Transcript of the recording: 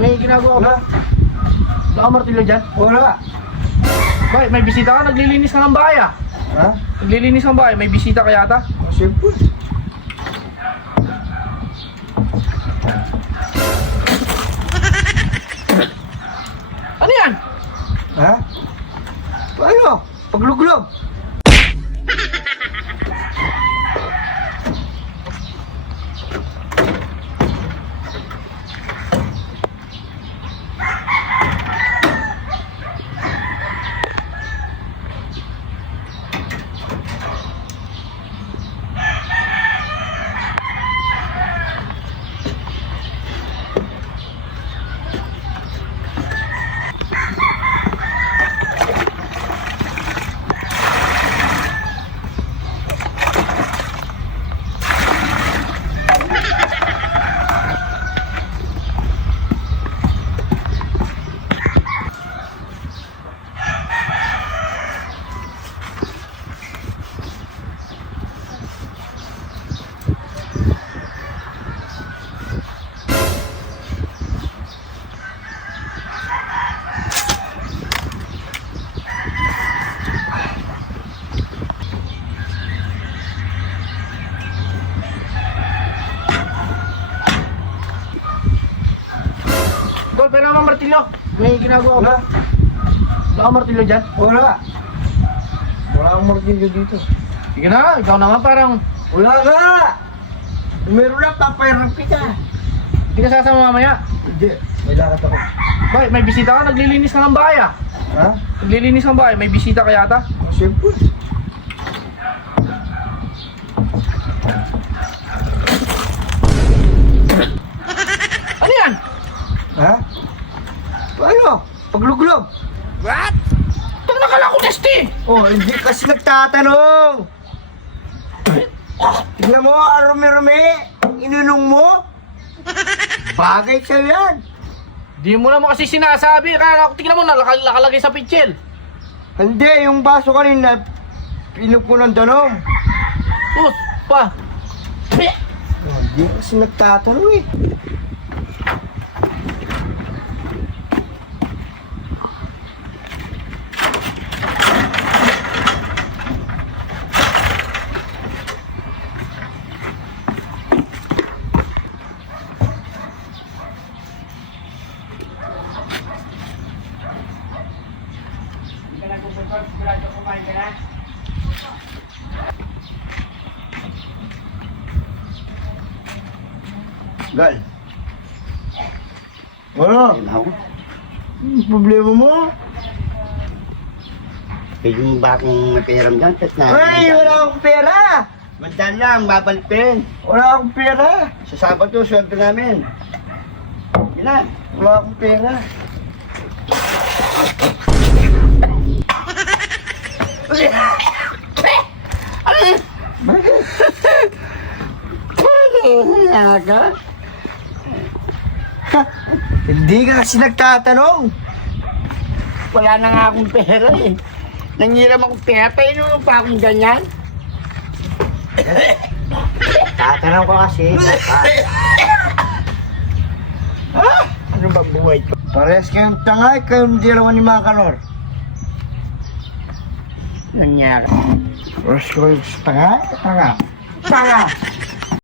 May ginagawa ka ba? Wala ka martilyo dyan? Wala. Bakit? May bisita ka? Naglilinis ka ng bahay ah. Ha? Naglilinis ng bahay. May bisita ka yata? Siyempre. Ano yan? Ha? Ano? Pagluglog. Tol, pero naman martilyo. May ginagawa ka ba? Wala ka martilyo dyan? Wala. Wala akong martilyo dito. Sige na, ikaw naman parang Wala nga! Meron lang, papayarap kita. hindi ka sasama mamaya. Hindi, may lakad ako. Bakit? May bisita ka? Naglilinis ka ng bahay ah. Ha? Naglilinis ng bahay. May bisita ka yata? Siyempre. Ano yan? Ha? Ano? Pagluglog. What? Ito nakala ko testi. Oh, hindi kasi nagtatanong. Tignan mo, arumi-rumi. Inunong mo. Bagay sa'yo yan. Di mo naman kasi sinasabi. Kaya tingnan mo, nakalagay sa pitchel. Hindi, yung baso kanina, pinup ko ng danom. Sus, pa. Oh, hindi kasi nagtatanong eh. Gal. Ano? Ang problema mo? Pwede mo ba akong mapiram dyan? Ay, wala akong pera! Mandan lang, babalik din. Wala akong pera! Sa Sabado, swerte namin. Yun na. Wala akong pera! Aga? Hindi ka kasi nagtatanong! Wala na nga akong pera eh. Nangiram akong pera, painom mo pa akong ganyan. Tatanong ko kasi. Ano ba buhay ko? Parehas kayong tanga, kayong dalawa ni Makanor. Nangyari. Parehas kayong tanga? Tanga! Tanga!